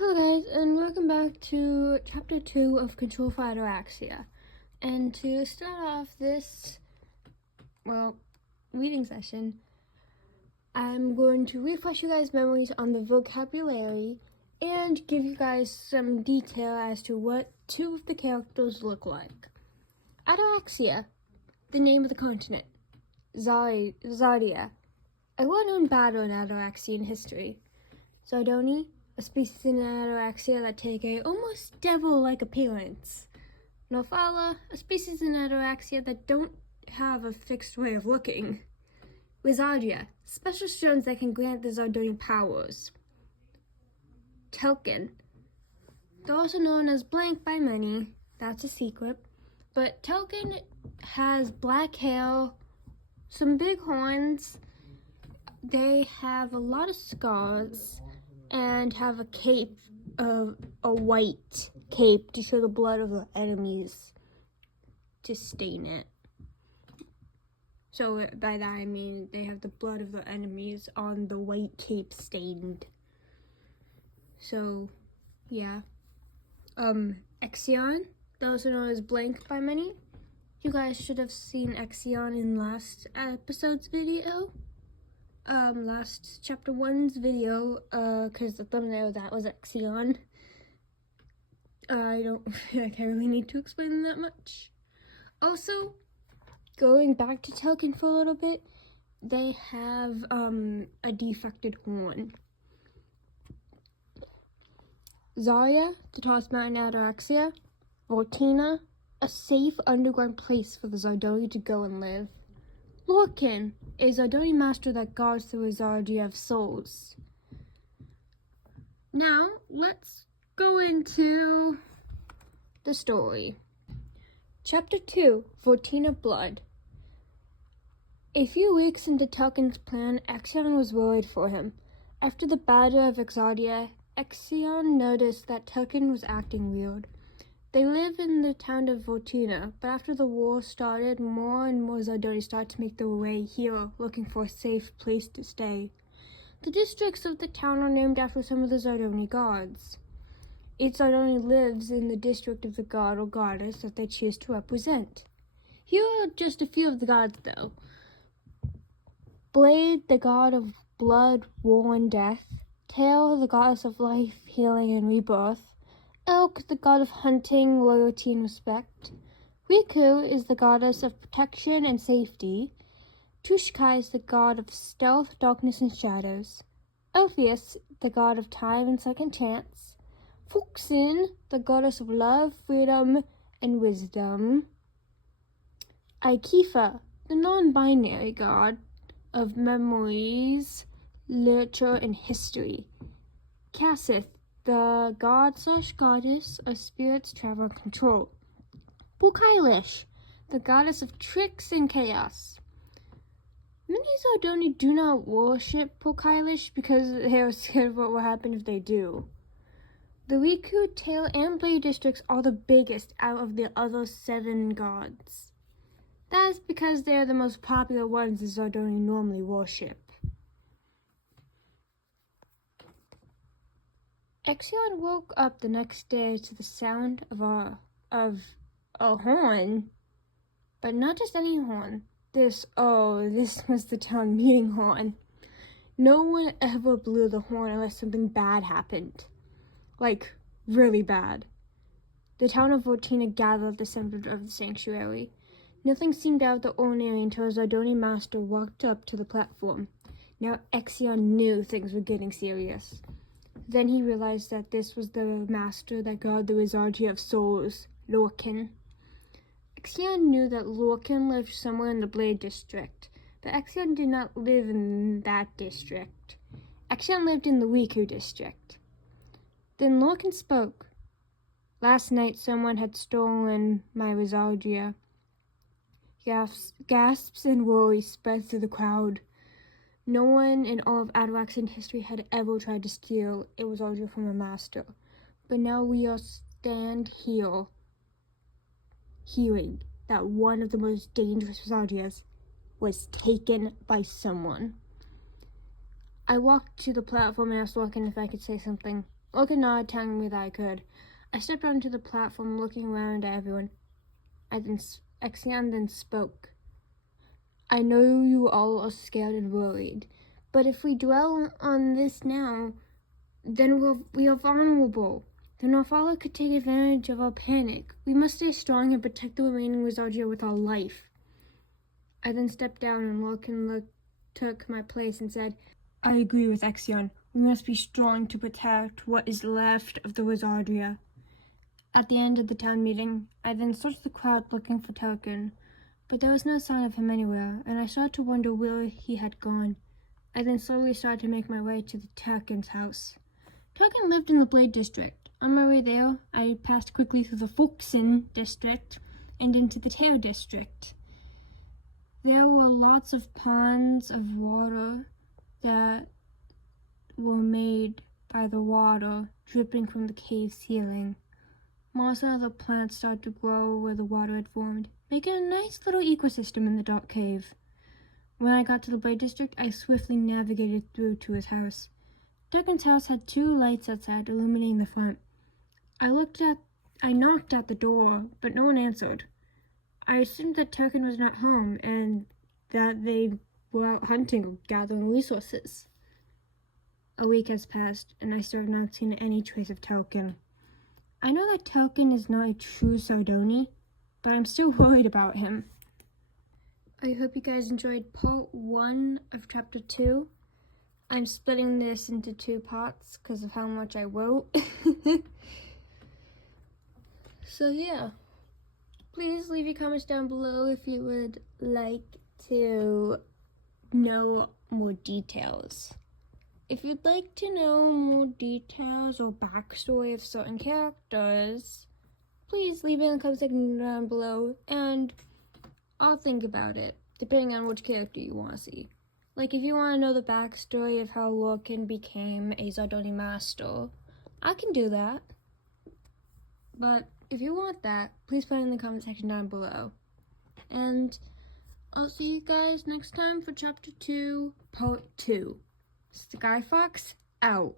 Hello guys, and welcome back to Chapter 2 of Control for Addoraxia. And to start off this, reading session, I'm going to refresh you guys' memories on the vocabulary and give you guys some detail as to what two of the characters look like. Addoraxia, the name of the continent. Zardia, a well-known battle in Addoraxian history. Zardoni, a species in Addoraxia that take a almost devil-like appearance. Norfala, a species in Addoraxia that don't have a fixed way of looking. Wizardia, special stones that can grant the Zardoni powers. Telkin, they're also known as blank by many, that's a secret, but Telkin has black hair, some big horns, they have a lot of scars, and have a cape, a white cape to show the blood of the enemies to stain it. So by that I mean they have the blood of the enemies on the white cape stained. So yeah. Exion, also known as blank by many. You guys should have seen Exion in last episode's video. Last chapter 1's video, because the thumbnail of that was Exion. I don't feel like I really need to explain that much. Also, going back to Telkin for a little bit, they have, a defected horn. Zarya, the tallest mountain in Addoraxia. Vortina, a safe underground place for the Zardoni to go and live. Lorcan, a Zardoni master that guards the Wizardia of Souls. Now, let's go into the story. Chapter 2, Vortina Blood. A few weeks into Telkin's plan, Exion was worried for him. After the battle of Exardia, Exion noticed that Telkin was acting weird. They live in the town of Vortina, but after the war started, more and more Zardoni started to make their way here, looking for a safe place to stay. The districts of the town are named after some of the Zardoni gods. Each Zardoni lives in the district of the god or goddess that they choose to represent. Here are just a few of the gods, though. Blade, the god of blood, war, and death. Tail, the goddess of life, healing, and rebirth. Elk, the god of hunting, loyalty, and respect. Riku is the goddess of protection and safety. Tushkai is the god of stealth, darkness, and shadows. Elpheus, the god of time and second chance. Fuxin, the goddess of love, freedom, and wisdom. Aikifa, the non-binary god of memories, literature, and history. Cassith, the god/goddess of spirits, travel, and control. Pukailish, the goddess of tricks and chaos. Many Zardoni do not worship Pukailish because they are scared of what will happen if they do. The Riku, Tail, and Blade districts are the biggest out of the other 7 gods. That is because they are the most popular ones the Zardoni normally worship. Exion woke up the next day to the sound of a horn, but not just any horn. This was the town meeting horn. No one ever blew the horn unless something bad happened. Like, really bad. The town of Vortina gathered at the center of the sanctuary. Nothing seemed out of the ordinary until a Zardoni master walked up to the platform. Now Exion knew things were getting serious. Then he realized that this was the master that guarded the Wizardia of Souls, Lorcan. Exion knew that Lorcan lived somewhere in the Blade district, but Exion did not live in that district. Exion lived in the Riku district. Then Lorcan spoke. Last night someone had stolen my Wizardia. Gasps and worry spread through the crowd. No one in all of Addoraxian history had ever tried to steal a Wizardia from a master. But now we are stand here, hearing that one of the most dangerous Wizardias was taken by someone. I walked to the platform and asked Lorcan if I could say something. Look and nod, telling me that I could. I stepped onto the platform, looking around at everyone. Exion then spoke. I know you all are scared and worried, but if we dwell on this now, then we are vulnerable. Then our father could take advantage of our panic. We must stay strong and protect the remaining Wizardia with our life. I then stepped down and took my place and said, I agree with Exion. We must be strong to protect what is left of the Wizardia. At the end of the town meeting, I then searched the crowd looking for Token, but there was no sign of him anywhere, and I started to wonder where he had gone. I then slowly started to make my way to the Token's house. Token lived in the Blade District. On my way there, I passed quickly through the Folkson District and into the Tear District. There were lots of ponds of water that were made by the water dripping from the cave ceiling. Moss and other plants started to grow where the water had formed, making a nice little ecosystem in the dark cave. When I got to the Blade District, I swiftly navigated through to his house. Duncan's house had 2 lights outside, illuminating the front. I knocked at the door, but no one answered. I assumed that Token was not home, and that they were out hunting or gathering resources. A week has passed, and I still have not seen any trace of Token. I know that Token is not a true Sardoni, but I'm still worried about him. I hope you guys enjoyed part 1 of chapter 2. I'm splitting this into 2 parts because of how much I wrote. So yeah, please leave your comments down below if you would like to know more details. If you'd like to know more details or backstory of certain characters, please leave it in the comment section down below, and I'll think about it, depending on which character you want to see. Like, if you want to know the backstory of how Lorcan became a Zardoni Master, I can do that. But if you want that, please put it in the comment section down below. And I'll see you guys next time for chapter 2, part 2. Sky Fox out.